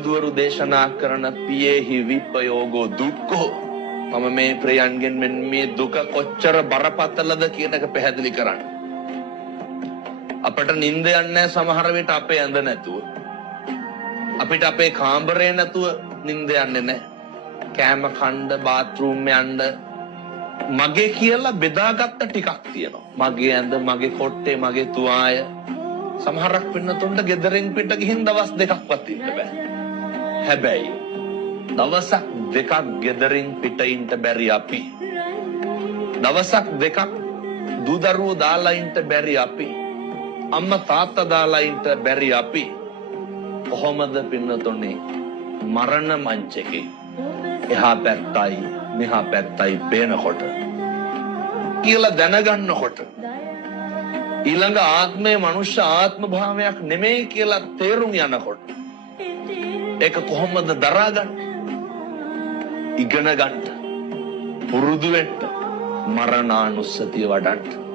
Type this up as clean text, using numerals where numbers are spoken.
බුදුවරු දේශනා කරන පියේහි විපයෝගෝ දුක්ඛෝ මම මේ ප්‍රියයන්ගෙන් මේ දුක කොච්චර බරපතලද කියන එක පැහැදිලි කරන්න. අපට නිින්ද යන්නේ සමහර විට අපේ ඇඳ නැතුව. අපිට අපේ කාමරේ නැතුව නිින්ද යන්නේ නැහැ. කෑම කන්න බාත්රූම් යන්න මගේ කියලා බෙදාගත්ත ටිකක් තියෙනවා. මගේ ඇඳ, මගේ කොට්ටේ, මගේ තුවාය. සමහරක් පින්නතුන්ට ගෙදරින් පිට ගිහින් දවස් දෙකක්වත් ඉන්න බෑ. හැබැයි දවසක් දෙකක් ගෙදරින් පිට ඉන්න බැරි අපි. දවසක් දෙකක් දූ දරුවෝ දාලා ඉන්න බැරි අපි. අම්මා තාත්තා දාලා ඉන්න බැරි අපි. කොහොමද පින්නතුනේ මරණ මංචකේ එහා පැත්තයි මෙහා පැත්තයි පේනකොට කියලා දැනගන්නකොට ඊළඟ ආත්මය මනුෂ්‍ය ආත්ම භාවයක් නෙමෙයි කියලා තේරුම් යනකොට ඒක කොහොමද දරාගන්නේ? ඉගෙන ගන්න, පුරුදු වෙන්න, මරණානුස්සතිය වඩන්න.